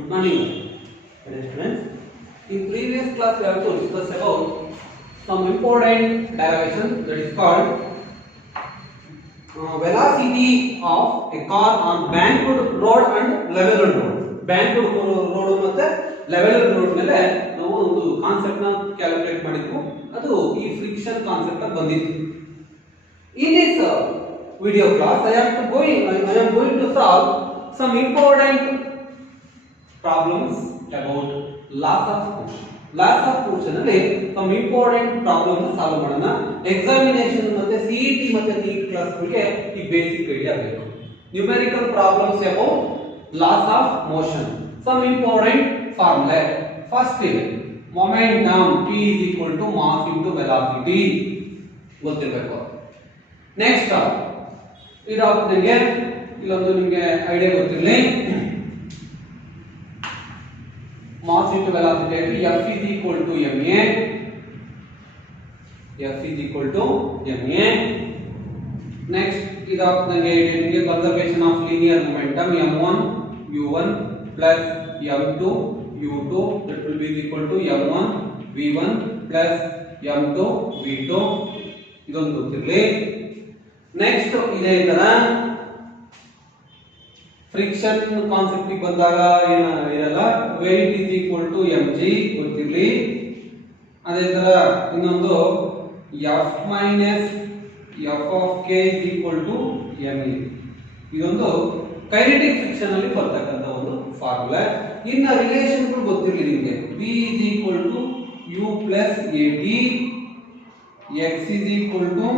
Good morning, students. In previous class, we have to discuss about some important derivation that is called velocity of a car on banked road and level road. Banked road ಮತ್ತೆ level road ಮೇಲೆ ನಾವು ಒಂದು concept ನ calculate ಮಾಡಿದ್ವು. ಅದು ಈ friction concept ಅಲ್ಲಿ ಬಂದಿತ್ತು. In this video class, I am going to solve some important problems about laws of motion. Laws of motion ಅಲ್ಲಿ some important problems solve ಮಾಡೋಣ. Examination ಮತ್ತೆ CET ಮತ್ತೆ NEET ಕ್ಲಾಸ್ ಗಳಿಗೆ ಈ ಬೇಸಿಕ್ ಐಡಿಯಾ ಬೇಕು. Numerical problems about laws of motion. Some important formula. First is momentum P is equal to mass into velocity. ಗೊತ್ತಿರಬೇಕು. Next ನಿಮಗೆ ಇಲ್ಲೊಂದು ನಿಮಗೆ ಐಡಿಯಾ ಗೊತ್ತಿರಲಿ. Mass into velocity F is equal to ma. F is equal to ma. Next ನಿಮಗೆ conservation of linear momentum m1 u1 plus m2 u2 that will be equal to m1 v1 plus m2 v2. ಇದೊಂದು ಗೊತ್ತಿರಲಿ. Next ಇದೇ ತರ friction concept ಬಂದಾಗ ಇರಲ್ಲ. Weight is equal to mg ಗೊತ್ತಿರಲಿ. ಅದೇ ತರ ಇನ್ನೊಂದು f minus f of k is equal to me. ಇದೊಂದು ಕೈನೆಟಿಕ್ ಫ್ರಿಕ್ಷನ್ ಅಲ್ಲಿ ಬರ್ತಕ್ಕಂತ ಒಂದು ಫಾರ್ಮುಲಾ. ಇನ್ನ ರಿಲೇಷನ್ಗಳು ಗೊತ್ತಿರಲಿ ನಿಮಗೆ. v is equal to u plus at, x is equal to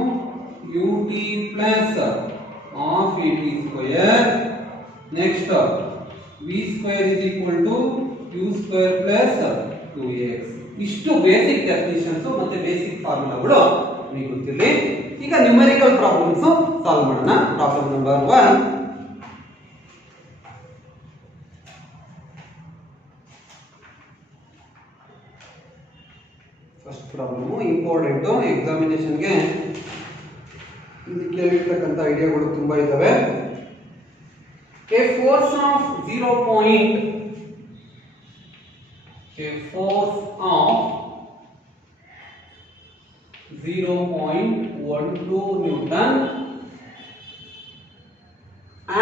ut plus half at square. Next v square is equal to u square plus 2x. ಇಷ್ಟು basic definitions ಮತ್ತೆ basic ಫಾರ್ಮುಲಾಗಳು ನಿಮಗೆ ಗೊತ್ತಿರಲಿ. ಈಗ ನ್ಯೂಮೆರಿಕಲ್ ಪ್ರಾಬ್ಲಮ್ಸ್ ಸಾಲ್ವ್ ಮಾಡೋಣ. Problem number 1. First problem important. Examination ಗೆ ಇದಕ್ಕೆ ಕೇಳಿರ್ತಕ್ಕಂತ ಐಡಿಯಾಗಳು ತುಂಬಾ ಇದಾವೆ. A force of 0.12 Newton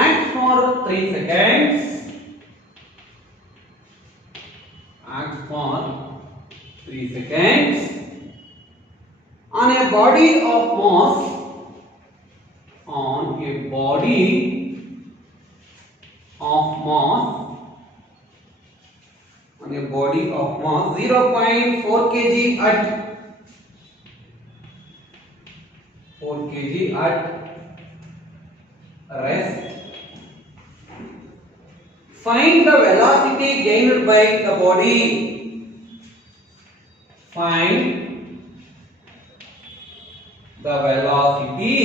acts for 3 seconds. Acts for 3 seconds on a body of mass. On a body of mass, on a body of mass 0.4 kg at 4 kg at rest. Find the velocity gained by the body. Find the velocity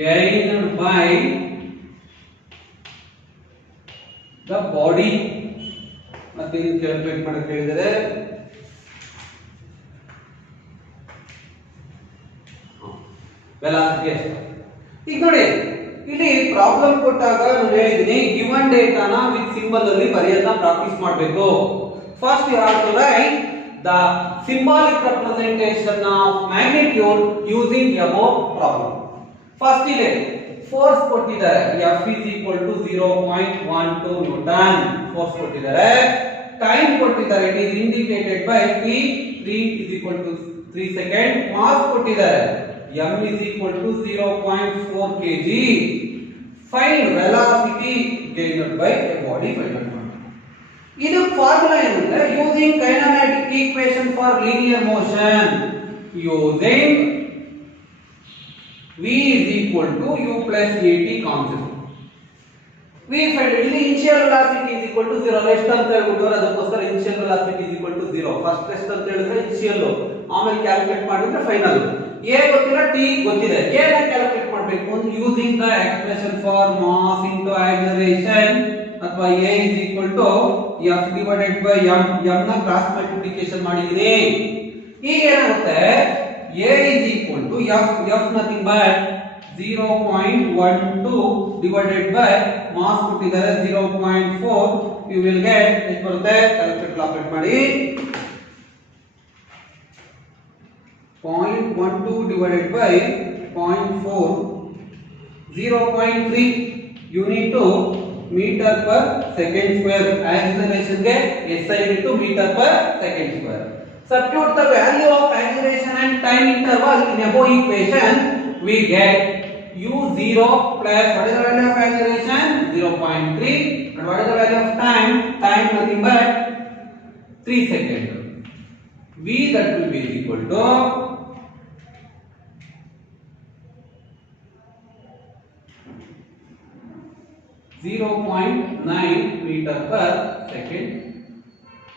gained by the body. ಮತ್ತೆ ಇದು calculate ಮಾಡಕ್ಕೆ ಹೇಳಿದರೆ velocity ಎಷ್ಟು. ಈಗ ನೋಡಿ ಇಲ್ಲಿ problem ಕೊಟ್ಟಾಗ ನಾನು ಹೇಳಿದ್ದೀನಿ ಗಿವನ್ ಡೇಟಾನ ವಿತ್ ಸಿಂಬಲ್ ಅಲ್ಲಿ ಬರೆಯೋದನ್ನ ಪ್ರಾಕ್ಟೀಸ್ ಮಾಡಬೇಕು. First you have to write the symbolic representation of magnitude using above problem. First ಇದೆ ಫೋರ್ಸ್ ಕೊಟ್ಟಿದ್ದಾರೆ. F is equal to 0.12 Newton force ಕೊಟ್ಟಿದ್ದಾರೆ. ಟೈಮ್ ಕೊಟ್ಟಿದ್ದಾರೆ. It is indicated by t3 is equal to 3 second. Mass ಕೊಟ್ಟಿದ್ದಾರೆ. M is equal to 0.4 kg. Find velocity gained by a body. ಇದು formula ಏನಂದ್ರೆ using kinematic equation for linear motion, using v is equal to u plus at concept. v find ಇಲ್ಲಿ initial velocity is equal to 0. ಎಷ್ಟು ಅಂತ ಹೇಳ್ಬಿಟ್ಟು ಅದಕ್ಕೋಸ್ಕರ initial velocity is equal to 0. First ಎಷ್ಟು ಅಂತ ಹೇಳಿದ್ರೆ initial, ಆಮೇಲೆ ಕ್ಯಾಲ್ಕುಲೇಟ್ ಮಾಡಿದ್ರೆ ಫೈನಲ್. a ಗೊತ್ತಿಲ್ಲ, t ಗೊತ್ತಿದೆ. a ನ ಕ್ಯಾಲ್ಕುಲೇಟ್ ಮಾಡಬೇಕು ಅಂದ್ರೆ using the expression for mass into acceleration ಅಥವಾ a is equal to f divided by m. m ನ ಕ್ರಾಸ್ ಮಲ್ಟಿಪ್ಲಿಕೇಶನ್ ಮಾಡಿದೀನಿ. ಈಗ ಏನಾಗುತ್ತೆ a is equal to f nothing but 0.12 divided by mass ಕೊಟ್ಟಿದ್ದಾರೆ 0.4 you will get ಎಷ್ಟು ಬರುತ್ತೆ calculator operate ಮಾಡಿ 0.12 divided by 0.4 0.3 unit to meter per second square acceleration ಗೆ SI into meter per second square. Substitute the value of acceleration and time interval in above equation. We get u0 plus what is the value of acceleration 0.3 and what is the value of time nothing but 3 seconds. V that will be equal to 0.9 meter per second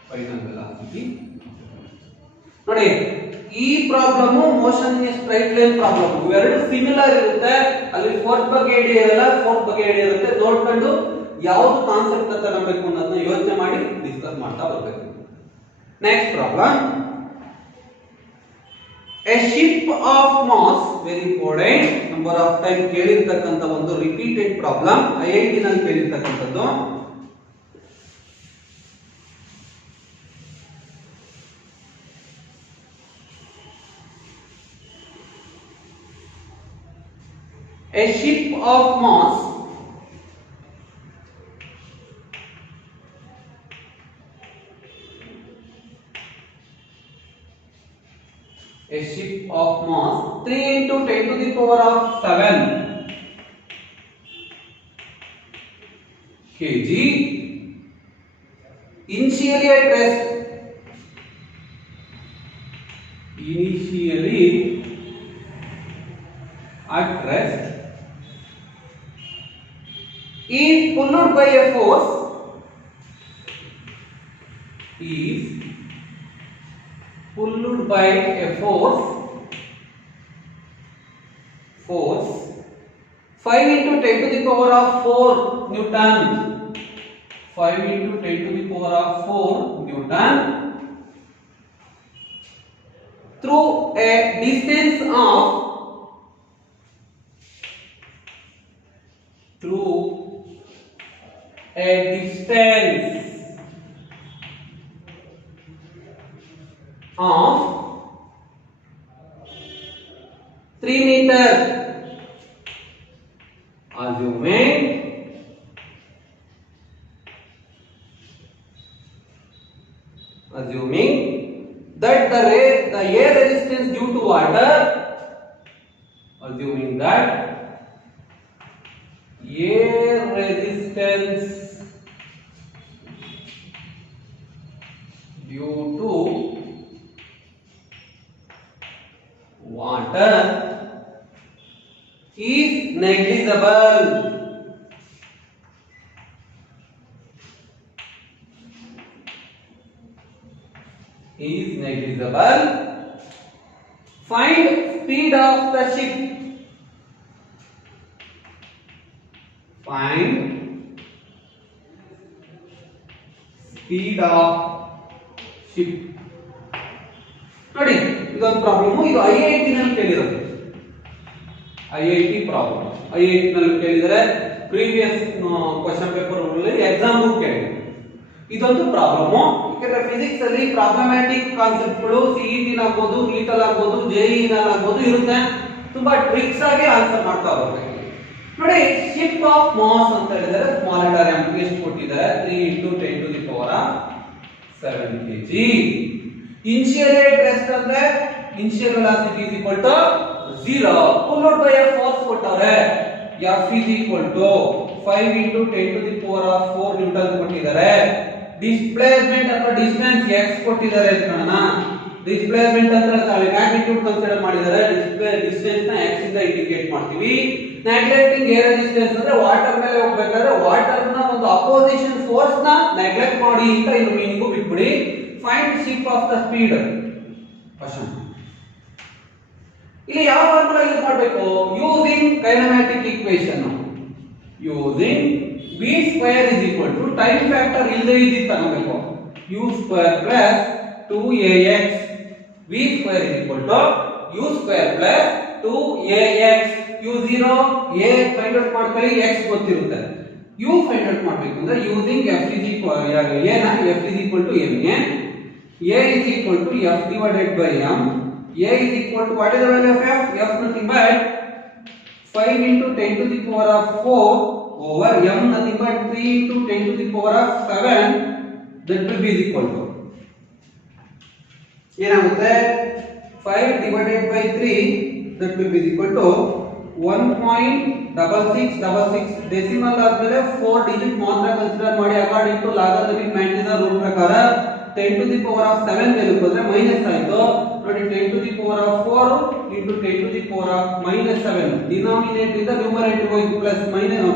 final velocity. ನೋಡಿ ಈ problem motion in straight line problem ಇವೆರಡು similar ಇರುತ್ತೆ ಅಲ್ಲಿ force ಬಗ್ಗೆ idea ಇರಲ್ಲ force ಬಗ್ಗೆ idea ಇರುತ್ತೆ ನೋಡ್ಕೊಂಡು ಯಾವುದು ಕಾನ್ಸೆಪ್ಟ್ ಅಂತ ತಗೋಬೇಕು ಅನ್ನೋದನ್ನ ಯೋಚನೆ ಮಾಡಿ ಡಿಸ್ಕಸ್ ಮಾಡ್ತಾ ಬರಬೇಕು. Next problem a ship of mass very important number of time ಕೇಳಿರ್ತಕ್ಕಂತ ಒಂದು ರಿಪೀಟೆಡ್ ಪ್ರಾಬ್ಲಮ್ IIT ನಲ್ಲಿ ಕೇಳಿರ್ತಕ್ಕಂತದ್ದು. A ship of mass a ship of mass 3 into 10 to the power of 7 kg initially at rest is pulled by a force force 5 into 10 to the power of 4 Newton 5 into 10 to the power of 4 Newton through a distance of of 3 meter assuming that the air resistance due to water assuming that air resistance due to water is negligible. Find speed of the ship. Find speed of ship. ನೋಡಿ ಇದೊಂದು problem ಇದು IIT ನಲ್ಲಿ ಕೇಳಿರೋದು IIT problem IIT ನಲ್ಲಿ ಕೇಳಿದರೆ previous question paper ಅಲ್ಲಿ exam book ಕೇಳಿದ್ರು ಇದೊಂದು problem ಯಾಕಂದ್ರೆ ಫಿಸಿಕ್ಸ್ ಅಲ್ಲಿ ಪ್ರಾಬ್ಲಮ್ಯಾಟಿಕ್ ಕಾನ್ಸೆಪ್ಟ್ಗಳು CET ನಾಗಬಹುದು NEET ಅಲ್ಲಿ ಆಗಬಹುದು JEE ನಲ್ಲಿ ಆಗಬಹುದು ಇರುತ್ತೆ ತುಂಬಾ ಟ್ರಿಕ್ಸ್ ಆಗಿ ಆನ್ಸರ್ ಮಾಡ್ತಾ ಹೋಗ್ಬೇಕು ನೋಡಿ ಶಿಪ್ ಆಫ್ ಮಾಸ್ ಅಂತ ಹೇಳಿದರೆ ಸ್ಮಾಲ್ ಅಂಡರ್ ಆಂಪ್ ಎಷ್ಟು ಕೊಟ್ಟಿದ್ದಾರೆ 3 into 10 to the power of 7 kg initial at rest ಅಂದ್ರೆ initial velocity is equal to 0 pulled by a force ಕೊಟ್ಟವ್ರೆ F is equal to 5 into 10 to the power of 4 Newton ಕೊಟ್ಟಿದ್ದಾರೆ displacement ಅಥವಾ distance x ಕೊಟ್ಟಿದ್ದಾರೆ ಅಂತ displacement ಅಂತ ನಾವು magnitude consider ಮಾಡಿದರೆ distance ನ x ಇಂದ ಇಂಡಿಕೇಟ್ ಮಾಡ್ತೀವಿ ನೆಗ್ಲೆಕ್ಟಿಂಗ್ ಏರ್ ರೆಸಿಸ್ಟೆನ್ಸ್ ಅಂದ್ರೆ ವಾಟರ್ ಮೇಲೆ ಹೋಗಬೇಕಾದ್ರೆ ವಾಟರ್ ನ ಒಂದು ಅಪೋಸಿಷನ್ ಫೋರ್ಸ್ ನ ನೆಗ್ಲೆಕ್ಟ್ ಮಾಡಿ ಅಂತ ಇದು ಮೀನಿಂಗ್ ಬಿಟ್ಬಿಡಿ find ship of the speed question ಇಲ್ಲಿ ಯಾವ ಫಾರ್ಮುಲಾ ಯೂಸ್ ಮಾಡಬೇಕು using kinematic equation using v square is equal to time factor ಇಲ್ಲದೆ ಇದ್ದಿದ್ದು ತಗೋಬೇಕು u square plus 2ax v square is equal to u square plus 2ax u0 a find out ಮಾಡ್ಕೊಳ್ಳಿ x ಗೊತ್ತಿರುತ್ತೆ u find out ಮಾಡಬೇಕು ಅಂದ್ರೆ using f is equal a ನ f is equal to m a is equal to f divided by m a is equal to what is the value of f nothing but 5 into 10 to the power of 4 over m nothing but 3 into 10 to the power of 7 that will be equal to ಏನಾಗುತ್ತೆ 5 divided by 3 that will be equal to 1.6666 decimal ಆದ್ಮೇಲೆ 4 digit ಮಾತ್ರ consider ಮಾಡಿ according to logarithmic matrix rule ಪ್ರಕಾರ 10 to the power of 7 value ಬಂದ್ರೆ minus ಆಯ್ತು ನೋಡಿ 10 to the power of 4 into 10 to the power of -7 denominator ಇಂದ numerator ಹೋಯ್ತು plus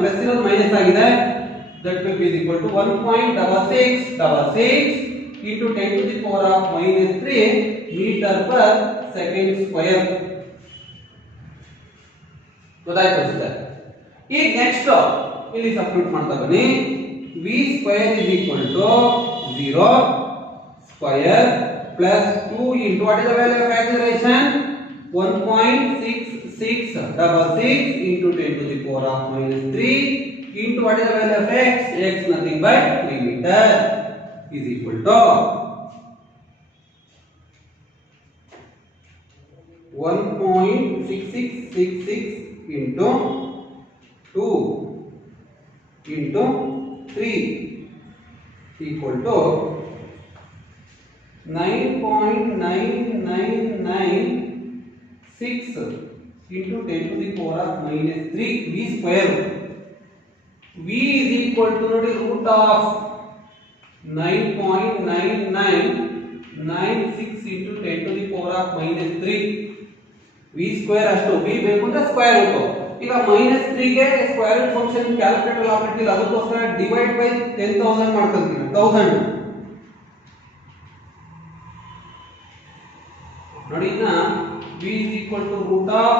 plus ಇರೋದು ಮೈನಸ್ ಆಗಿದೆ that will be equal to 1.6666 into 10 to the power of -3 meter per second square ಗೊತ್ತಾಯ್ತು sir ಈಗ next ಇಲ್ಲಿ substitute ಮಾಡ್ತಾ ಬನ್ನಿ v square is equal to 0 square plus 2 into what is the value of acceleration 1.6666 into 10 to the power of -3 into what is the value of x nothing but 3 meter is equal to 1.6666 into 2 into 3 equal to 9.9996 into 10 to the power of -3 v square v is equal to root of 9.9996 into 10 to the power of -3 v square ಅಷ್ಟು v ಬೇಕು ಅಂದ್ರೆ square root ಈಗ -3 ಗೆ square root function calculator operator ಅದಕ್ಕೋಸ್ಕರ divide by 10000 ಮಾಡ್ಕೊಂತೀವಿ 1000 ನೋಡಿ ಈಗ v is equal to root of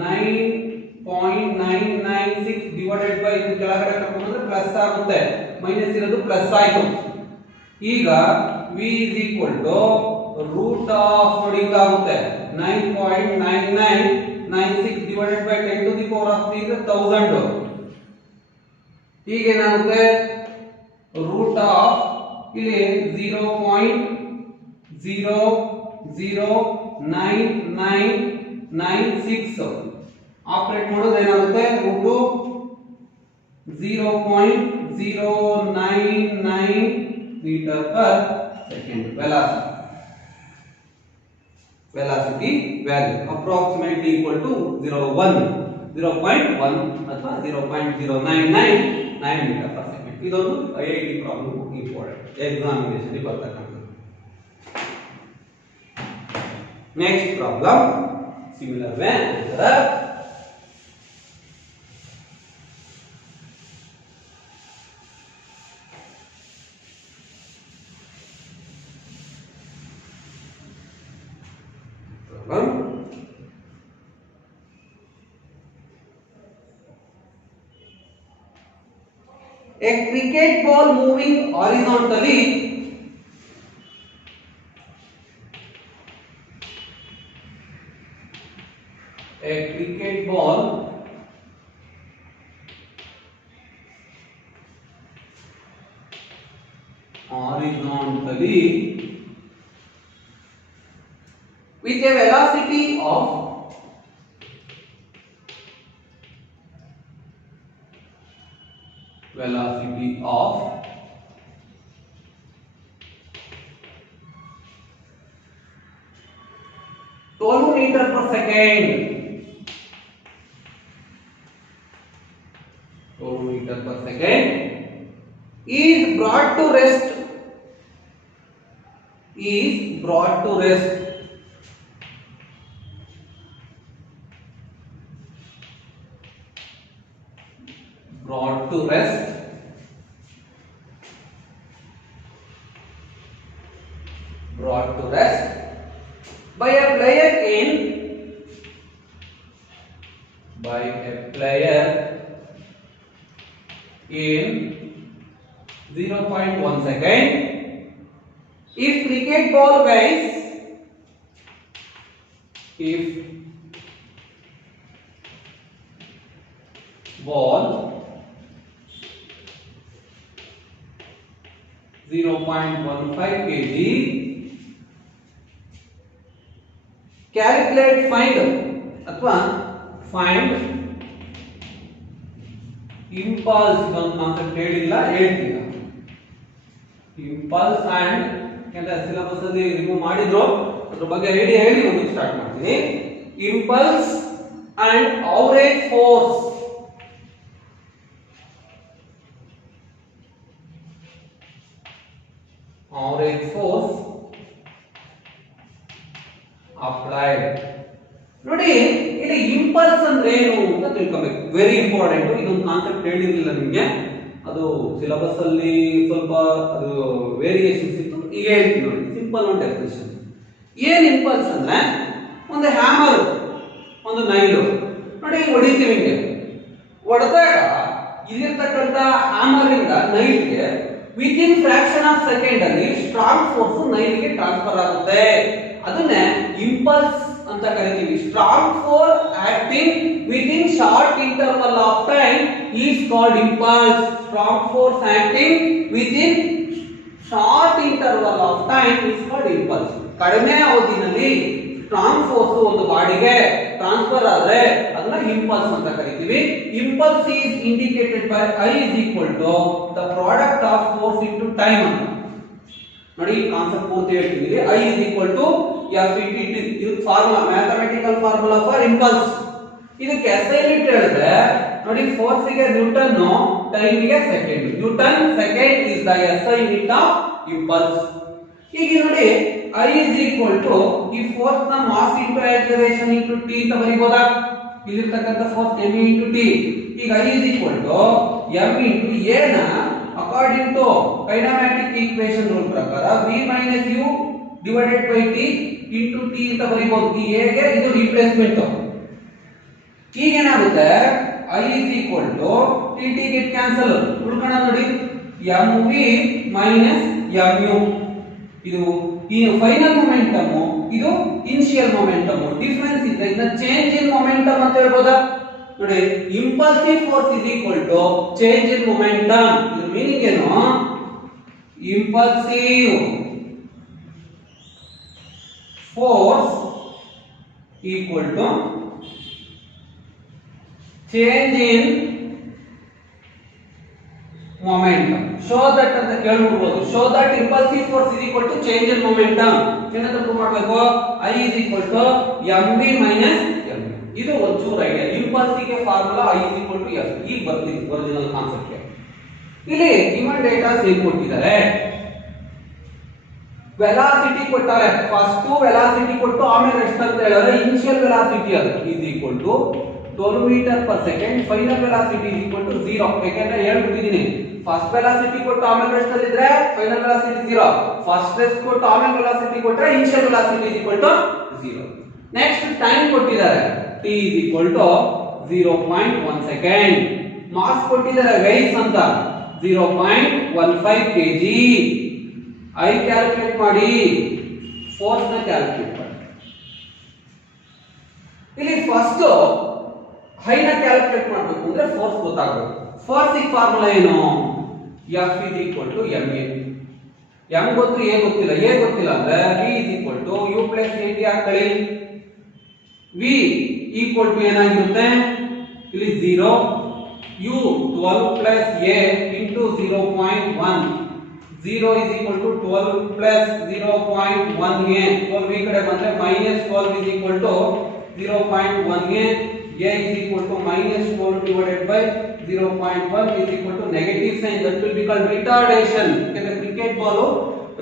9.996 divided by ಇದು ಕೆಳಗಡೆ ಕರ್ಕೊಂಡು ಬಂದ್ರೆ ಪ್ಲಸ್ ಆಗುತ್ತೆ ಮೈನಸ್ ಇರೋದು ಪ್ಲಸ್ ಆಯ್ತು ಈಗ v is equal to root of ನೋಡಿ ಈಗ ಆಗುತ್ತೆ 9.9996 divided by 10 to the power of 3 is 1000 ಈಗ ಏನಾಗುತ್ತೆ root of ಇಲ್ಲಿ 0.0099996 ಆಪರೇಟ್ ಮಾಡೋದು ಏನಾಗುತ್ತೆ root 0.099 metre per second velocity value approximately equal to 0.1 ಅಥವಾ 0.0999 meter per second ಇದೊಂದು IIT ಪ್ರಾಬ್ಲಮ್ ಇಂಪಾರ್ಟೆಂಟ್ ಎಕ್ಸಾಮಿನೇಷನ್ ಗೆ ಬರ್ತಕ್ಕಂಥದ್ದು next problem similar way A cricket ball moving horizontally with a velocity of meter per second 12 meter per second is brought to rest by a player in 0.1 second. If cricket ball weighs ball 0.15 kg. Calculate find ಅಥವಾ find impulse ಒಂದು concept ಹೇಳಿಲ್ಲ ಹೇಳ್ತೀಗ impulse and ಅಂತ syllabus ಅಲ್ಲಿ remove ಮಾಡಿದ್ರು ಅದರ ಬಗ್ಗೆ idea ಹೇಳಿ ಒಂದು ಸ್ಟಾರ್ಟ್ ಮಾಡ್ತೀನಿ. impulse and average force. Average force applied. ನೋಡಿ ಇಲ್ಲಿ ಇಂಪಲ್ಸ್ ಅಂದ್ರೆ ಏನು ಅಂತ ತಿಳ್ಕೊಬೇಕು. Very important. ಇದೊಂದು ಕಾನ್ಸೆಪ್ಟ್ ಹೇಳಿರಲಿಲ್ಲ ನಿಮಗೆ, ಅದು ಸಿಲೆಬಸ್ ಅಲ್ಲಿ ಸ್ವಲ್ಪ ಅದು ವೇರಿಯೇಷನ್ಸ್ ಇತ್ತು. ಈಗ ಹೇಳ್ತೀನಿ ನೋಡಿ, ಸಿಂಪಲ್ ಒಂದು ಡೆಫಿನಿಷನ್. ಏನ್ ಇಂಪಲ್ಸ್ ಅಂದ್ರೆ ಒಂದು ಹ್ಯಾಮರ್, ಒಂದು ನೈಲು ನೋಡಿ ಹೊಡಿತೀವಿ. ಹಿಂಗೆ ಹೊಡೆದಾಗ ಇಲ್ಲಿರ್ತಕ್ಕಂಥ ಹ್ಯಾಮರ್ ಇಂದ ನೈಲ್ಗೆ ವಿತಿನ್ ಫ್ರಾಕ್ಷನ್ ಆಫ್ ಸೆಕೆಂಡ್ ಅಲ್ಲಿ ಸ್ಟ್ರಾಂಗ್ ಫೋರ್ಸ್ ನೈಲ್ಗೆ ಟ್ರಾನ್ಸ್ಫರ್ ಆಗುತ್ತೆ. ಅದನ್ನೇ ಇಂಪಲ್ಸ್ ಅಂತ ಕರಿತೀವಿ. Strong force acting within short interval of time is called impulse. Strong force acting within short interval of time is called impulse. ಕಡಿಮೆ ಅವಧಿನಲ್ಲಿ strong force ಒಂದು ಬಾಡಿಗೆ transfer ಆದ್ರೆ ಅದನ್ನ ಇಂಪಲ್ಸ್ ಅಂತ ಕರಿತೀವಿ. Impulse is indicated by I is equal to the product of force into time ಅಂತ ನೋಡಿ. ಕಾನ್ಸೆಪ್ಟ್ ಪೂರ್ತಿ ಹೇಳ್ತಿದೀವಿ. I is equal to F into T. ಇದು formula, mathematical formula for impulse. ಇದಕ್ಕೆ SI ಯೂನಿಟ್ ಹೇಳಿದ್ರೆ ನೋಡಿ, ಫೋರ್ಸ್ ಗೆ ನ್ಯೂಟನ್, ಟೈಮ್ ಗೆ second. Newton second is the SI unit of impulse. ಈಗ ನೋಡಿ I is equal to ಈ ಫೋರ್ಸ್ ನ mass into acceleration into t ಅಂತ ಬರೀಬೋದಾ? ಇಲ್ಲಿರ್ತಕ್ಕಂಥ ಫೋರ್ಸ್ m ಇಂಟು t. ಈಗ I is equal to m into a ನ ಅಕಾರ್ಡಿಂಗ್ ಟು ಕೈನಮ್ಯಾಟಿಕ್ ಈಕ್ವೇಷನ್ ರೂಲ್ ಪ್ರಕಾರ v minus u divided by t into t ಅಂತ ಬರೀಬಹುದು. ಈ a ಗೆ ಇದು ರಿಪ್ಲೇಸ್ಮೆಂಟ್. ಈಗ ಏನಾಗುತ್ತೆ, I is equal to t t get cancel ಉಳ್ಕೋಣ ನೋಡಿ, mv minus mu. ಇದು ಈ ಫೈನಲ್ ಮೊಮೆಂಟಮ್, ಇದು ಇನಿಷಿಯಲ್ ಮೊಮೆಂಟಮ್. ಡಿಫರೆನ್ಸ್ ಇದೆ, ಇದನ್ನ ಚೇಂಜ್ ಇನ್ ಮೊಮೆಂಟಮ್ ಅಂತ ಹೇಳ್ಬೋದಾ? ನೋಡಿ, impulsive force is equal to change in momentum. ಇದು ಮೀನಿಂಗ್ ಏನು? Impulsive force equal to change in momentum. Show that ಅಂತ ಕೇಳ್ಬಿಡಬಹುದು. Show that impulsive force is equal to change in momentum. ಏನಂತ ಪ್ರೂವ್ ಮಾಡಬೇಕು? I is equal to mv minus mu. ಇದು ಒಂಚೂರು idea. Impulsive ಗೆ formula I is equal to F. ಈಗ ಬರ್ತೀವಿ original concept ಗೆ. ಇಲ್ಲಿ ಗಿವನ್ ಡೇಟಾ ಸೇವ್ ಕೊಟ್ಟಿದ್ದಾರೆ. ವೆಲಾಸಿಟಿ ಕೊಟ್ಟಾರೆ. ಫಸ್ಟ್ ವೆಲಾಸಿಟಿ ಕೊಟ್ಟು ಆಮೇಲೆ ರೆಸ್ಟ್ ಅಂತ ಹೇಳಿದ್ರೆ ಇನಿಷಿಯಲ್ ವೆಲಾಸಿಟಿ ಅದು is equal to 12 meter per second. Final velocity is equal to 0. ಯಾಕಂದ್ರೆ ಹೇಳ್ಬಿಟ್ಟಿದ್ದೀನಿ, ಫಸ್ಟ್ ವೆಲಾಸಿಟಿ ಕೊಟ್ಟು ಆಮೇಲೆ ರೆಸ್ಟ್ ಅಲ್ಲಿ ಇದ್ರೆ ಫೈನಲ್ ವೆಲಾಸಿಟಿ 0. ಫಸ್ಟ್ ರೆಸ್ಟ್ ಕೊಟ್ಟು ಆಮೇಲೆ ವೆಲಾಸಿಟಿ ಕೊಟ್ರೆ initial velocity is equal to 0. Next time ಕೊಟ್ಟಿದ್ದಾರೆ, t is equal to 0.1 second. Mass ಕೊಟ್ಟಿದ್ದಾರೆ weights ಅಂತ 0.15 kg. I ಕ್ಯಾಲ್ಕುಲೇಟ್ ಮಾಡಿ, ಫೋರ್ಸ್ ನ ಕ್ಯಾಲ್ಕುಲೇಟ್ ಮಾಡಿ. ಇಲ್ಲಿ ಫಸ್ಟ್ ಹೈ ನ ಕ್ಯಾಲ್ಕುಲೇಟ್ ಮಾಡಬೇಕು ಅಂದ್ರೆ ಫೋರ್ಸ್ ಗೊತ್ತಾಗಬೇಕು. ಫೋರ್ಸ್ ಗೆ ಫಾರ್ಮುಲಾ ಏನು? F is equal to ma. m ಗೊತ್ತು, a ಗೊತ್ತಿಲ್ಲ. a ಗೊತ್ತಿಲ್ಲ ಅಂದ್ರೆ v is equal to u plus at ಹಾಕೊಳ್ಳಿ. v equal to ಏನಾಗಿರುತ್ತೆ? ಇಲ್ಲಿ 0, u 12 plus a into 0.1. 0 is equal to 12 plus 0.1 a. 12 ಈ ಕಡೆ ಬಂದ್ರೆ minus 12 is equal to 0.1 a. A is equal to minus 12 divided by 0.1 is equal to negative sign. That will be called retardation. ಯಾಕಂದ್ರೆ cricket ball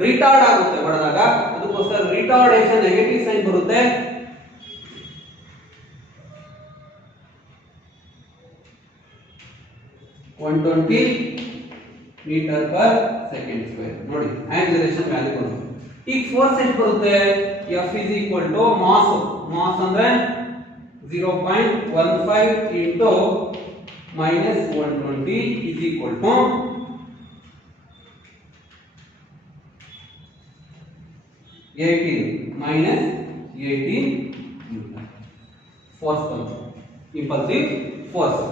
retard ಆಗುತ್ತೆ ಹೊಡೆದಾಗ, ಅದಕ್ಕೋಸ್ಕರ retardation negative sign ಬರುತ್ತೆ. (120 meter per second square). ನೋಡಿ acceleration value ಬರುತ್ತೆ. ಈಗ force ಎಷ್ಟು ಬರುತ್ತೆ? F is equal to mass ಅಂದ್ರೆ 0.15 into minus 120 is equal to 18 minus 18 Newton. Force ಬಂತು, impulsive force.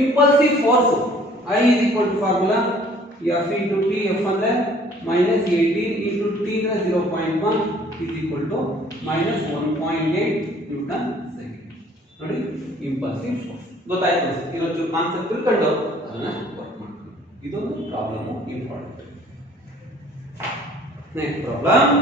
Impulsive force I is equal to formula F into T, F ಅಂದ್ರೆ minus 18 into T is 0.1 is equal to minus 1.8 Newton second. ನೋಡಿ impulsive force ಗೊತ್ತಾಯ್ತು ಅನ್ಸುತ್ತೆ. ಇದೊಂದು concept ತಿಳ್ಕೊಂಡು ಅದನ್ನ work ಮಾಡ್ತೀವಿ. ಇದೊಂದು ಪ್ರಾಬ್ಲಮ್ ಇಂಪಾರ್ಟೆಂಟ್. ನೆಕ್ಸ್ಟ್ ಪ್ರಾಬ್ಲಮ್,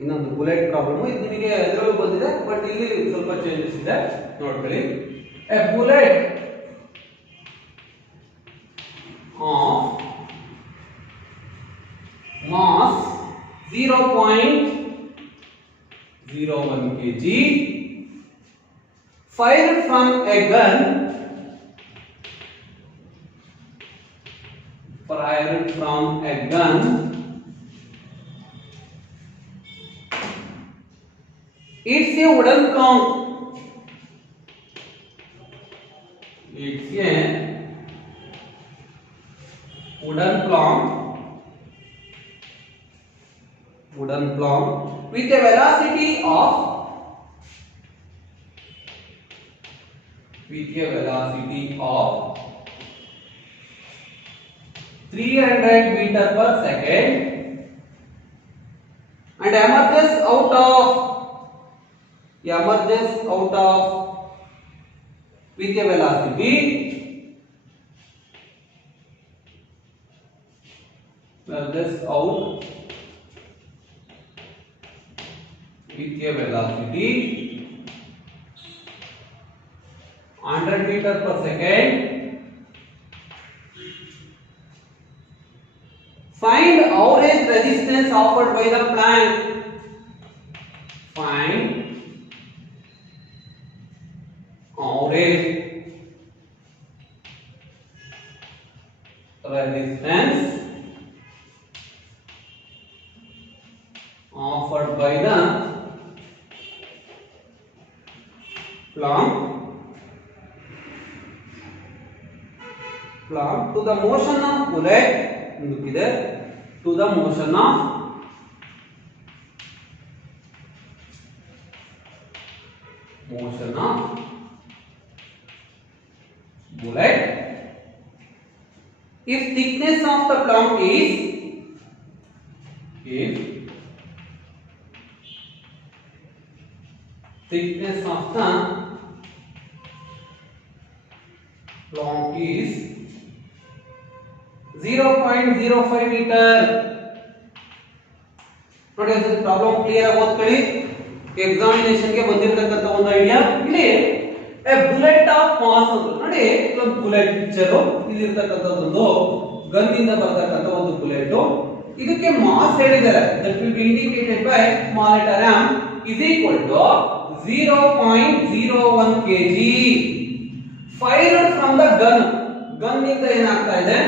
ಇನ್ನೊಂದು ಬುಲೆಟ್ ಪ್ರಾಬ್ಲಮ್. ಇದು ನಿಮಗೆ ಎದುರಲ್ಲೂ ಬಂದಿದೆ, ಬಟ್ ಇಲ್ಲಿ ಸ್ವಲ್ಪ ಚೇಂಜಸ್ ಇದೆ ನೋಡ್ಕೊಳ್ಳಿ. A bullet of mass 0.01 kg fired from a gun it's a wooden plank. It's a wooden plank with a velocity of 300 meter per second and emerges out of with a velocity with a velocity 100 meter per second. Find average resistance offered by the plank. Find average resistance offered by the plank to the motion of bullet. To the motion of bullet if thickness of the plank is thickness of the plank is 0.05 meter. ನೋಡಿ ಇದು problem clear ಆಗಿ ಓದ್ಕೊಳ್ಳಿ. Examination ಗೆ ಬಂದಿರತಕ್ಕಂತ ಒಂದು idea ಇಲ್ಲಿ A bullet of mass ಅಂತ ನೋಡಿ. ಒಂದು ಬುಲೆಟ್ ಪಿಕ್ಚರ್ ಇಲ್ಲಿ ಇರತಕ್ಕಂತದ್ದು ಗನ್ ಇಂದ ಬರತಕ್ಕಂತ ಒಂದು ಬುಲೆಟ್. ಇದಕ್ಕೆ ಮಾಸ್ ಹೇಳಿದ್ದಾರೆ that will B indicated by small letter m is equal to 0.01 kg fired from the gun. Gun ಇಂದ ಏನಾಗ್ತಾ ಇದೆ,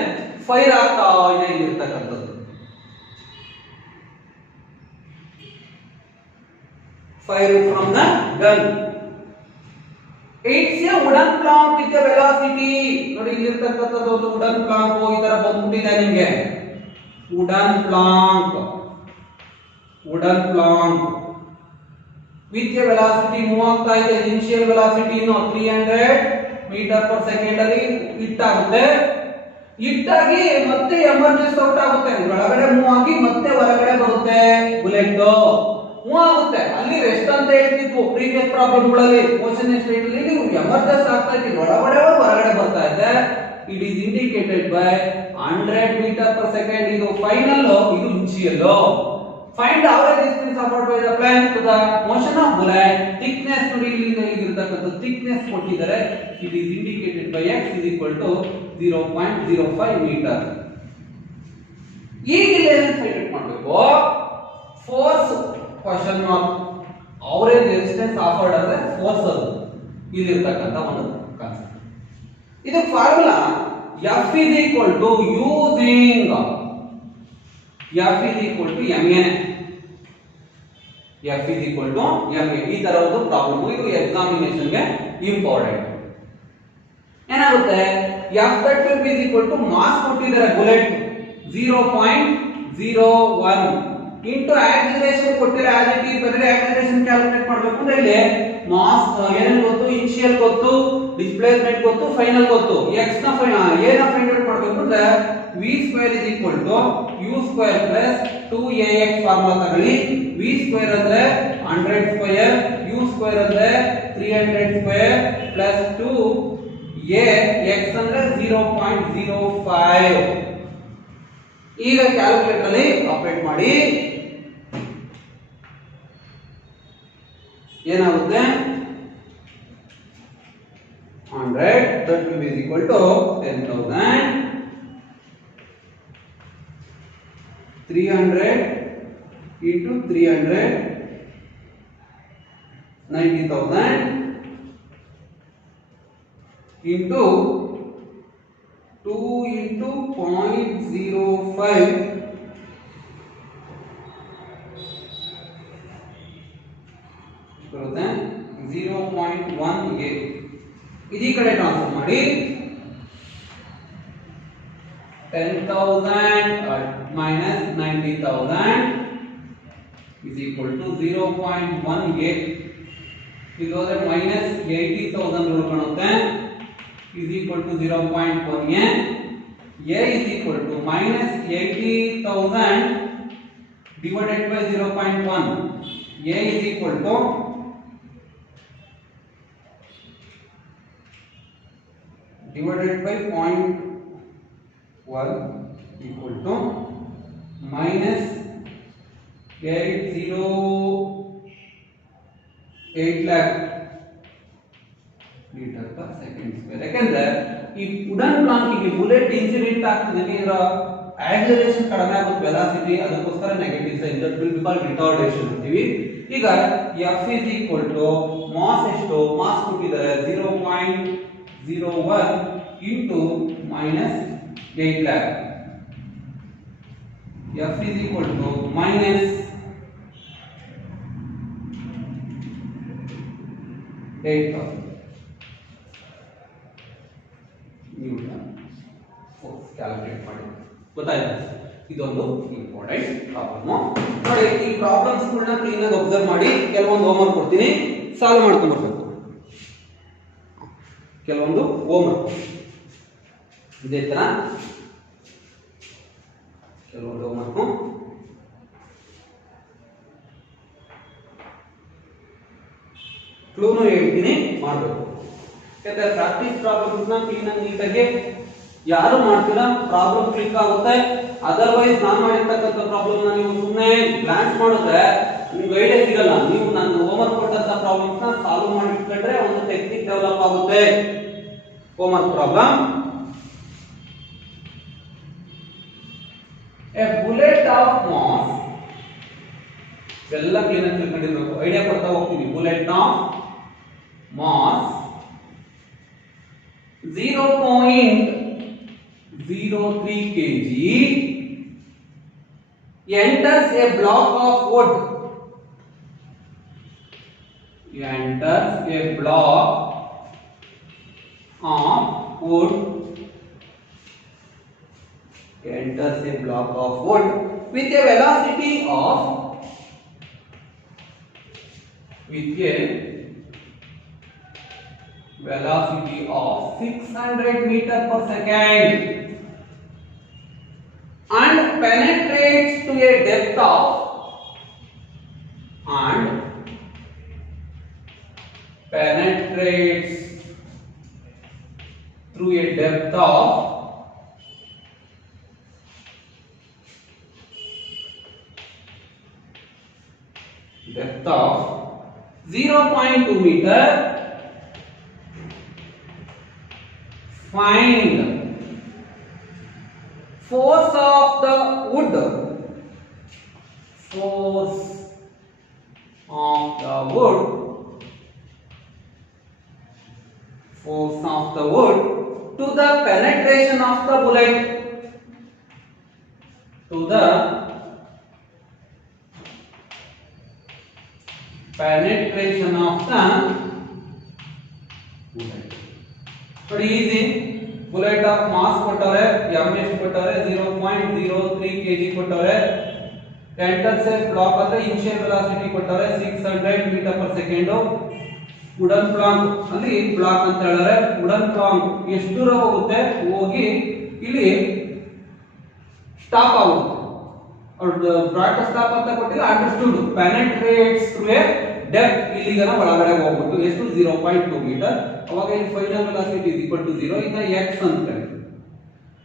ಫೈರ್ ಆಗ್ತಾ ಇದೆ ಇರತಕ್ಕಂಥದ್ದು. Fired from the gun. It's a wooden plank with a velocity. ನೋಡಿ ಇಲ್ಲಿ ಇರತಕ್ಕಂಥದ್ದು ಒಂದು wooden plank ಈ ತರ ಬಂದ್ಬಿಟ್ಟಿದೆ ನಿಮಗೆ. wooden plank with a velocity move ಆಗ್ತಾ ಇದೆ. Initial velocity 300 metre per second ಅಲ್ಲಿ ಹಿಟ್ ಆಗುತ್ತೆ. ಹಿಟ್ಟಾಗಿ ಮತ್ತೆ ಎಮರ್ಜೆನ್ಸ್ ಔಟ್ ಆಗುತ್ತೆ, ಒಳಗಡೆ ಮೂವ್ ಆಗಿ ಮತ್ತೆ ಹೊರಗಡೆ ಬರುತ್ತೆ. ಬುಲೆಟ್ ಮೂವ್ ಆಗುತ್ತೆ, ಅಲ್ಲಿ ರೆಸ್ಟ್ ಅಂತ ಹೇಳ್ತಿದ್ವು ಪ್ರೀವಿಯಸ್ ಪ್ರಾಬ್ಲಮ್ಗಳಲ್ಲಿ. ಮೋಷನ್ ಸ್ಟೇಟ್ ಅಲ್ಲಿ ನೀವು ಎಮರ್ಜೆನ್ಸ್ ಆಗ್ತಾ ಇದೆ, ಒಳಗಡೆ ಹೊರಗಡೆ ಬರ್ತಾ ಇದೆ. It is indicated by 100 metre per second. ಇದು ಫೈನಲ್, ಇದು initial. Find average distance offered by the plan to the motion of bullet. Thickness ನೋಡಿ ಇಲ್ಲಿಂದ ಇಲ್ಲಿರ್ತಕ್ಕಂಥ ಥಿಕ್ನೆಸ್ ಕೊಟ್ಟಿದ್ದಾರೆ. It is indicated by x is equal to 0.05 metre. ಈಗ ಇಲ್ಲಿ ಏನು find ಮಾಡಬೇಕು, force question mark, average resistance offered ಅಂದ್ರೆ force ಅದು ಇಲ್ಲಿರ್ತಕ್ಕಂಥ ಒಂದು ಕಾನ್ಸೆಪ್ಟ್. ಇದು formula F is equal to using F is equal to MA. F is equal to MA. ಈ ತರ ಒಂದು ಪ್ರಾಬ್ಲಮ್ ಇದು ಎಕ್ಸಾಮಿನೇಷನ್ ಗೆ ಇಂಪಾರ್ಟೆಂಟ್. ಏನಾಗುತ್ತೆ F30 is equal to mass ಕೊಟ್ಟಿದ್ದಾರೆ ಬುಲೆಟ್ 0.01 into acceleration ಕೊಟ್ಟಿದ್ದಾರೆ as it is ಬರೀ acceleration ಕ್ಯಾಲ್ಕುಲೇಟ್ ಮಾಡಬೇಕು ಅಂದ್ರೆ ಇಲ್ಲಿ ಮಾಸ್ ಏನೇನು ಗೊತ್ತು ಇನಿಷಿಯಲ್ ಗೊತ್ತು ಡಿಸ್ಪ್ಲೇಸ್ಮೆಂಟ್ ಗೊತ್ತು ಫೈನಲ್ ಗೊತ್ತು x ನ a ನ ಫೈಂಡ್ ಔಟ್ ಮಾಡಬೇಕು ಅಂದ್ರೆ v square is equal to u square plus 2ax formula ತಗೊಳ್ಳಿ. v ಸ್ಕ್ವೇರ್ ಅಂದ್ರೆ 100 ಸ್ಕ್ವೇರ್, u ಸ್ಕ್ವೇರ್ ಅಂದ್ರೆ 300 ಸ್ಕ್ವೇರ್ ಪ್ಲಸ್ 2a x ಅಂದ್ರೆ 0.05. ಈಗ ಕ್ಯಾಲ್ಕುಲೇಟರ್ ಅಲ್ಲಿ ಆಪರೇಟ್ ಮಾಡಿ ಏನಾಗುತ್ತೆ 100 that will be equal to 10,000 300 into 300 90,000 into 2 into 0.05 ಬರುತ್ತೆ 0.1a. ಇದೀ ಕಡೆ ಟ್ರಾನ್ಸ್ಫರ್ ಮಾಡಿ 10,000 minus 90,000 is equal to 0.1a. ಇದು ಹೋದ್ರೆ minus 80,000 ಬರುತ್ತೆ is equal to 0.1a. a is equal to minus 80,000 divided by 0.1. a is equal to divided by 0.1 equal to minus 808 lakh meter per second square. ಯಾಕಂದ್ರೆ ಈ wooden ಪ್ಲಾಂಕಿಗೆ bullet incident ಆಗ್ತದೆ ಇದರ acceleration ಕಡಿಮೆ ಆಗುತ್ತೆ velocity, ಅದಕ್ಕೋಸ್ಕರ negative sign that will be called retardation ಅಂತೀವಿ. ಈಗ f is equal to mass ಎಷ್ಟು ಮಾಸ್ ಕೊಟ್ಟಿದ್ದಾರೆ 0.01 into minus 8 lakh. f is equal to minus 8,000 Newton force calculate ಮಾಡಿ. ಗೊತ್ತಾಯ್ತಾ? ಇದೊಂದು ಇಂಪಾರ್ಟೆಂಟ್ ಪ್ರಾಬ್ಲಮ್. ನೋಡಿ ಈ ಪ್ರಾಬ್ಲಮ್ಸ್ ಗಳನ್ನ ಕ್ಲೀನ್ ಆಗಿ ಅಬ್ಸರ್ವ್ ಮಾಡಿ. ಕೆಲವೊಂದು ಹೋಮ್ವರ್ಕ್ ಕೊಡ್ತೀನಿ, ಸಾಲ್ವ್ ಮಾಡ್ಕೊಂಡು ಬರ್ಬೇಕು. ಕೆಲವೊಂದು ಹೋಮ್ವರ್ಕ್ ಇದೇ ತರ ಕೆಲವೊಂದು ಹೋಮ್ವರ್ಕ್ ಕ್ಲೂನು ಹೇಳ್ತೀನಿ ಮಾಡಬೇಕು. ಯಾಕಂದ್ರೆ ಪ್ರಾಕ್ಟೀಸ್ ಪ್ರಾಬ್ಲಮ್ಸ್ ನ ಕ್ಲೀನ್ ಆಗಿ ನೀಟಾಗಿ ಯಾರು ಮಾಡ್ತೀರಾ ಪ್ರಾಬ್ಲಮ್ ಕ್ಲಿಕ್ ಆಗುತ್ತೆ. ಅದರ್ವೈಸ್ ನಾನು ಮಾಡಿರ್ತಕ್ಕಂಥ ಪ್ರಾಬ್ಲಮ್ ನ ನೀವು ಸುಮ್ಮನೆ ಗ್ಲಾನ್ಸ್ ಮಾಡಿದ್ರೆ ನಿಮ್ಗೆ ಐಡಿಯಾ ಸಿಗಲ್ಲ. ನೀವು ನಾನು ಹೋಮ್ವರ್ಕ್ ಕೊಟ್ಟಂತ ಪ್ರಾಬ್ಲಮ್ಸ್ ನ ಸಾಲ್ವ್ ಮಾಡಿ ಇಟ್ಕೊಂಡ್ರೆ ಒಂದು ಟೆಕ್ನಿಕ್ ಡೆವಲಪ್ ಆಗುತ್ತೆ. Homework problem a bullet of mass ಎಲ್ಲ ಕ್ಲೀನ್ ಆಗಿ ತಿಳ್ಕೊಂಡಿರ್ಬೇಕು. ಐಡಿಯಾ ಕೊಡ್ತಾ ಹೋಗ್ತೀನಿ. Bullet of mass 0.03 kg enters a block of wood. Enters a block of wood. Enters a block of wood with a velocity of 600 meter per second and penetrates to a depth of through a depth of 0.2 meter. Find force of the wood. Force of the wood. Force of the wood to the penetration of the bullet, to the penetration of the bullet. Pretty easy. Bullet of mass ಕೊಟ್ಟರೆ m ಎಷ್ಟು ಕೊಟ್ಟರೆ 0.03 kg ಕೊಟ್ಟರೆ intercept block ಅಂದ್ರೆ initial velocity ಕೊಟ್ಟರೆ 600 meter per second. Wooden Planck ಅಲ್ಲಿ block ಅಂತ ಹೇಳಿದ್ರೆ wooden Planck ಎಷ್ಟು ದೂರ ಹೋಗುತ್ತೆ ಹೋಗಿ ಇಲ್ಲಿ ಸ್ಟಾಪ್ ಆಗುತ್ತೆ. ಅವ್ರದ್ದು ಬ್ರಾಡ್ ಸ್ಟಾಪ್ ಅಂತ ಕೊಟ್ಟಿಲ್ಲ, understood penetrates through a depth, ಇಲ್ಲಿಗನ ಒಳಗಡೆ ಹೋಗ್ಬಿಟ್ಟು ಎಷ್ಟು 0.2 ಮೀಟರ್. ಅವಾಗ ಇಲ್ಲಿ final velocity is equal to 0. ಈಗ x ಅಂತ ಕರೀತೀವಿ.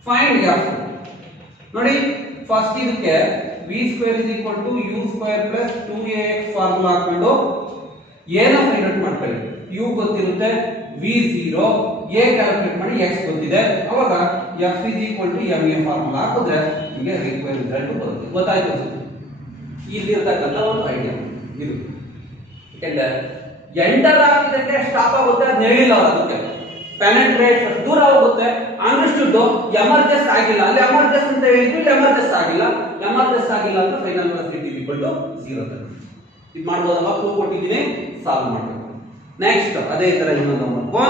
Find f. ನೋಡಿ ಫಸ್ಟ್ ಇದಕ್ಕೆ v square is equal to u square plus 2ax formula ಹಾಕೊಂಡು ಏನ ಫೈಂಡ್ ಔಟ್ ಮಾಡ್ಕೊಳ್ಳಿ. u ಗೊತ್ತಿರುತ್ತೆ, v0 a ಕ್ಯಾಲ್ಕುಲೇಟ್ ಮಾಡಿ x ಗೊತ್ತಿದೆ. ಅವಾಗ f is equal to ma formula ಹಾಕಿದ್ರೆ ನಿಮಗೆ ರಿಕ್ವೈರ್ಡ್ ರಿಸಲ್ಟ್ ಬರುತ್ತೆ. ಗೊತ್ತಾಯ್ತು? ಇಲ್ಲಿರ್ತಕ್ಕಂಥ ಒಂದು ಐಡಿಯಾ ಇದು. ಯಾಕಂದ್ರೆ ಎಂಟರ್ ಆಗಿದ್ದಕ್ಕೆ ಸ್ಟಾಪ್ ಆಗುತ್ತೆ, ಅದು ಹೇಳಿಲ್ಲ ಅದಕ್ಕೆ. ಪೆನೆಟ್ರೇಟ್ ದೂರ ಹೋಗುತ್ತೆ, ಅಂಡರ್ಸ್ಟುಡ್. ಎಮರ್ಜೆನ್ಸ್ ಆಗಿಲ್ಲ, ಅಲ್ಲಿ ಎಮರ್ಜೆನ್ಸ್ ಅಂತ ಹೇಳಿದ್ರು, ಇಲ್ಲಿ ಎಮರ್ಜೆನ್ಸ್ ಆಗಿಲ್ಲ. ಎಮರ್ಜೆನ್ಸ್ ಆಗಿಲ್ಲ ಅಂದ್ರೆ final velocity is equal to 0. ಇದು ಮಾಡ್ಬೋದಲ್ಲ, ಪ್ರೂವ್ ಕೊಟ್ಟಿದ್ದೀನಿ, ಸಾಲ್ವ್ ಮಾಡಬೇಕು. ನೆಕ್ಸ್ಟ್ ಅದೇ ತರ ಇನ್ನೊಂದು ಮಾಡ್ಕೋ.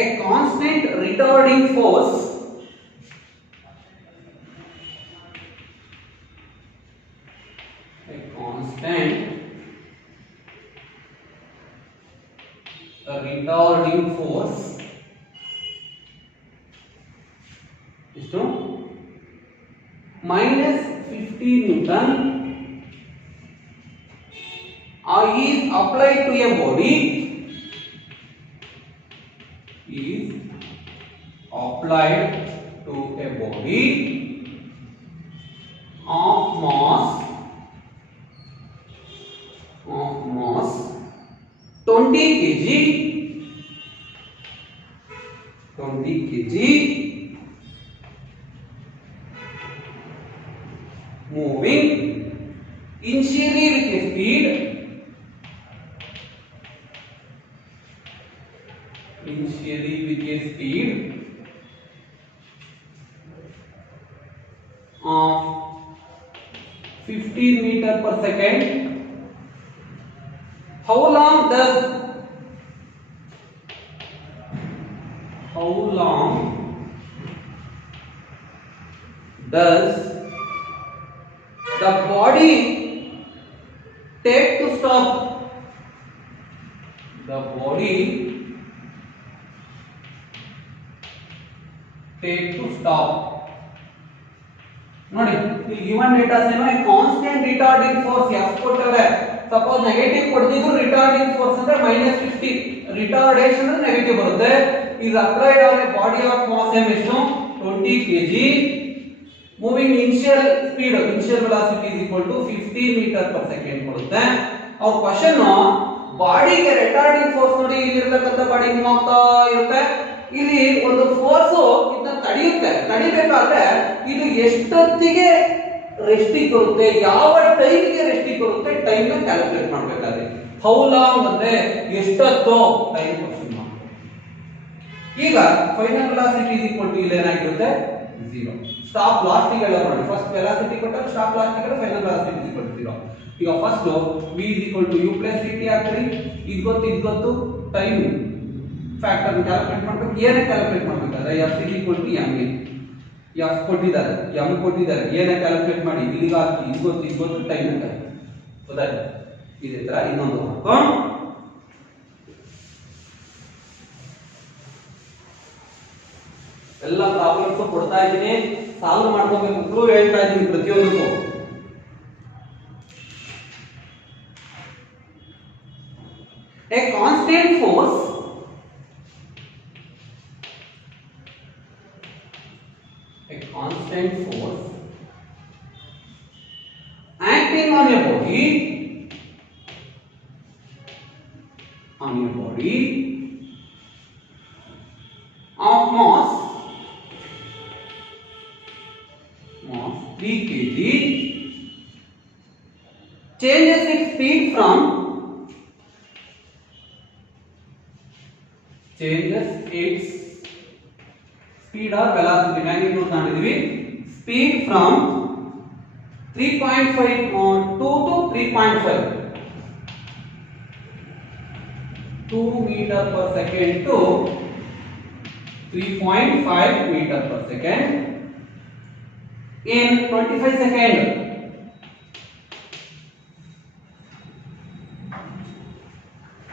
A constant retarding force ಎಷ್ಟು -50 Newton is applied to a body of mass 20 kg moving initially with a speed of 15 meter per second. How long does the body take to stop? The body take to stop. ನೋಡಿ ಇಲ್ಲಿ given datas ಏನೋ constant retarding force f ಕೊಟ್ಟರೆ, suppose negative ಕೊಡ್ತಿದ್ರು, retarding force ಅಂದ್ರೆ -50, retardation ಅಂದ್ರೆ negative ಬರುತ್ತೆ. is applied on a body of mass m ಎಷ್ಟು 20 kg moving initial velocity is equal to 15 meter per second ಕೊಡುತ್ತೆ. ಅವ್ರ ಕ್ವೆಶ್ಚನ್ ಬಾಡಿಗೆ ರಿಟಾರ್ಡಿಂಗ್ ಫೋರ್ಸ್ ನೋಡಿ, ಇಲ್ಲಿರತಕ್ಕಂಥ ಬಾಡಿ ಮೂವ್ ಆಗ್ತಾ ಇರುತ್ತೆ, ಇಲ್ಲಿ ಒಂದು ಫೋರ್ಸ್ ಇದನ್ನ ತಡಿಬೇಕಾದ್ರೆ ಇದು ಎಷ್ಟೊತ್ತಿಗೆ ರೆಸ್ಟಿಗೆ ಬರುತ್ತೆ, ಯಾವ ಟೈಮ್ಗೆ ರೆಸ್ಟಿಗೆ ಬರುತ್ತೆ, ಟೈಮ್ ನ ಕ್ಯಾಲ್ಕುಲೇಟ್ ಮಾಡಬೇಕಾದ್ರೆ ಹೌ ಲಾಂಗ್ ಅಂದ್ರೆ ಎಷ್ಟೊತ್ತು ಟೈಮ್ ಕ್ವೆಶ್ಚನ್ ಮಾರ್ಕ್. ಈಗ final velocity is equal to ಇಲ್ಲಿ ಏನಾಗಿರುತ್ತೆ 0. ಸ್ಟಾಪ್ ಲಾಸ್ಟ್ ಗೆ ಎಲ್ಲ ನೋಡಿ, ಫಸ್ಟ್ ವೆಲಾಸಿಟಿ ಕೊಟ್ಟರೆ ಸ್ಟಾಪ್ ಲಾಸ್ಟ್ ಗೆ final velocity is equal to 0. ಈಗ first v is equal to u plus dt ಹಾಕ್ರಿ, ಇದು ಗೊತ್ತು ಟೈಮ್ ಫ್ಯಾಕ್ಟರ್ ಕ್ಯಾಲ್ಕುಲೇಟ್ ಮಾಡಬೇಕು. ಏನೇ ಕ್ಯಾಲ್ಕುಲೇಟ್ ಮಾಡಬೇಕಾದ್ರೆ f is equal to ma. f ಕೊಟ್ಟಿದ್ದಾರೆ, m ಕೊಟ್ಟಿದ್ದಾರೆ, ಏನೇ ಕ್ಯಾಲ್ಕುಲೇಟ್ ಮಾಡಿ ಇಲ್ಲಿಗೆ ಹಾಕಿ, ಇದು ಗೊತ್ತು ಟೈಮ್ ಅಂತ. ಗೊತ್ತಾಯ್ತು? ಇದೇ ತರ ಇನ್ನೊಂದು ಹಾಕೊಂಡು ಎಲ್ಲ ಪ್ರಾಬ್ಲಮ್ಸ್ ಕೊಡ್ತಾ ಇದ್ದೀನಿ, ಸಾಲ್ವ್ ಮಾಡ್ಕೋಬೇಕು, ಪ್ರೂವ್ ಹೇಳ್ತಾ ಇದ್ದೀನಿ ಪ್ರತಿಯೊಂದಕ್ಕೂ. A constant force constant force acting on a body of mass 3 kg changes its speed or velocity magnitude तांडिदीवी speed from 3.5 to 3.5 2 meter per second to 3.5 meter per second in 25 seconds.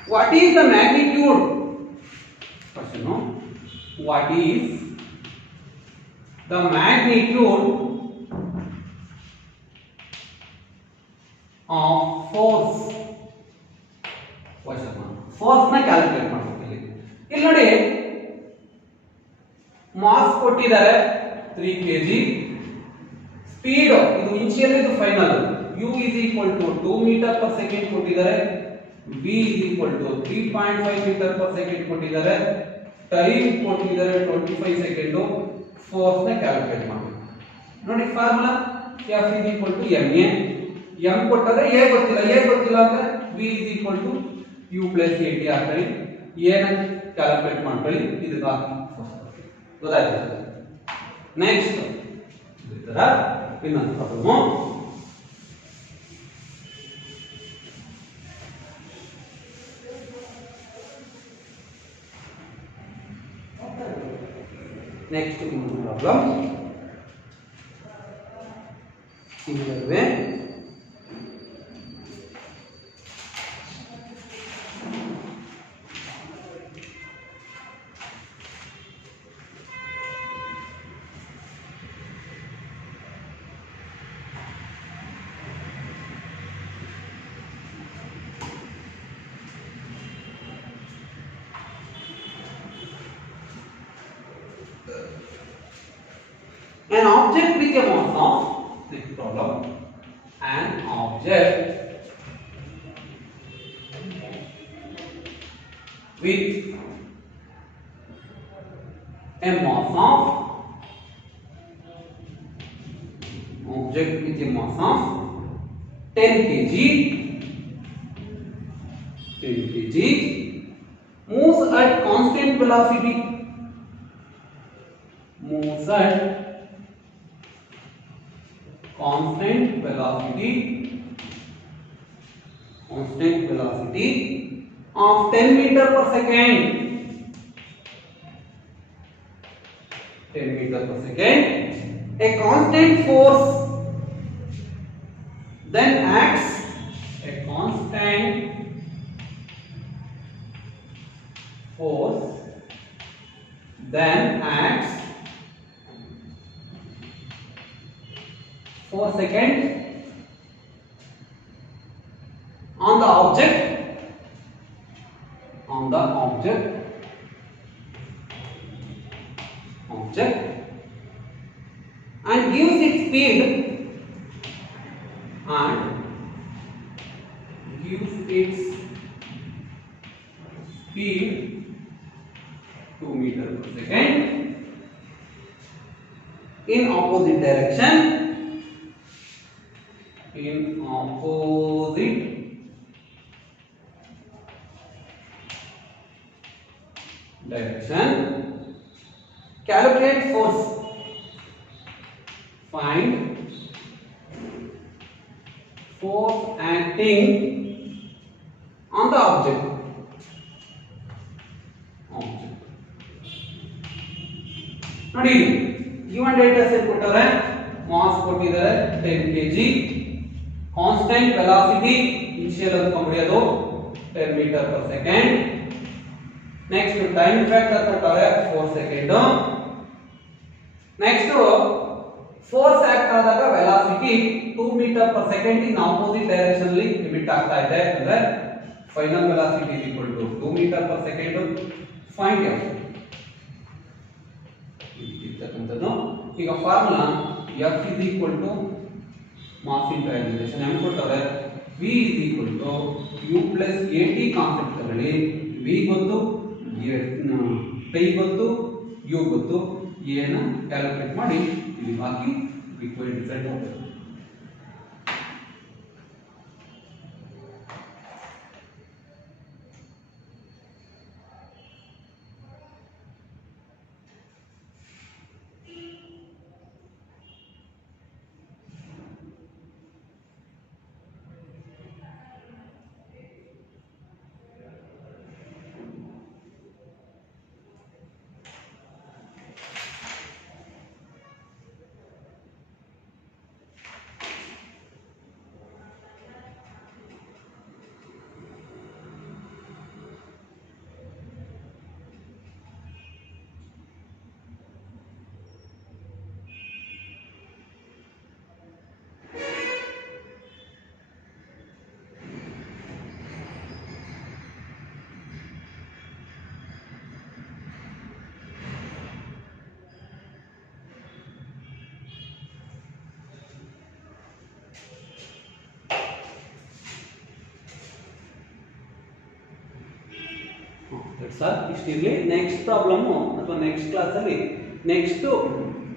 What is the magnitude? Question no. What is the magnitude of force? Question mark. Force na calculate ಮಾಡಬೇಕು ಇಲ್ಲಿ ನೋಡಿ mass ಕೊಟ್ಟಿದ್ದಾರೆ 3 kg speed ಇದು initial ಇದು final u is equal to 2 meter per second ಕೊಟ್ಟಿದ್ದಾರೆ v is equal to 3.5 meter per second ಕೊಟ್ಟಿದ್ದಾರೆ time ಕೊಟ್ಟಿದ್ದಾರೆ 25 second force ನ ಕ್ಯಾಲ್ಕುಲೇಟ್ ಮಾಡಬೇಕು ನೋಡಿ formula f is equal to ma m ಕೊಟ್ಟರೆ a ಗೊತ್ತಿಲ್ಲ ಅಂದ್ರೆ v is equal to u plus at hockey a ನ ಕ್ಯಾಲ್ಕುಲೇಟ್ ಮಾಡ್ಕೊಳ್ಳಿ ಇದಕ್ಕೆ ಹಾಕಿ ಗೊತ್ತಾಯ್ತು ನೆಕ್ಸ್ಟ್ ಇದರ ಇನ್ನೊಂದು problem next problem similar way an object with a mass of this problem an object with a mass of 10 kg moves at constant velocity constant velocity of 10 meter per second 10 meter per second a constant force then acts for seconds on the object and gives its speed 2 meter per second in opposite direction calculate force find force acting on the object ನೋಡಿ given data set ಕೊಟ್ಟರೆ mass ಕೊಟ್ಟಿದ್ದಾರೆ 10 kg constant velocity initial ಅಂತ ಕಂಡುಹಿಡಿಯೋದು 10 metre per second next time factor ಕೊಟ್ಟರೆ 4 second next force act ಆದಾಗ velocity 2 metre per second ಇನ್ opposite direction ಅಲ್ಲಿ limit ಆಗ್ತಾ ಇದೆ ಅಂದ್ರೆ final velocity is equal to 2 metre per second ಫೈಂಡ್ f ಇರ್ತಕ್ಕಂಥದ್ದು ಈಗ formula F is equal to mass into acceleration ಹೆಂಗೆ ಕೊಡ್ತಾರೆ V is equal to U plus AT concept ತಗೊಳ್ಳಿ V ಗೊತ್ತು ಟೈ ಗೊತ್ತು U ಗೊತ್ತು A ನ ಕ್ಯಾಲ್ಕುಲೇಟ್ ಮಾಡಿ ಇಲ್ಲಿ ಹಾಕಿ ರಿಕ್ವೈರ್ಡ್ ರಿಸಲ್ಟ್ ಹೋಗುತ್ತೆ ಸರ್ ಇಷ್ಟಿರಲಿ ನೆಕ್ಸ್ಟ್ ಪ್ರಾಬ್ಲಮ್ಮು ಅಥವಾ ನೆಕ್ಸ್ಟ್ ಕ್ಲಾಸಲ್ಲಿ ನೆಕ್ಸ್ಟು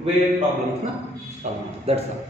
ವೇವ್ ಪ್ರಾಬ್ಲಮ್ಸ್ನ ಸಾಲ್ವ್ ಮಾಡ್ತೀವಿ ದಟ್ಸ್ ಆಲ್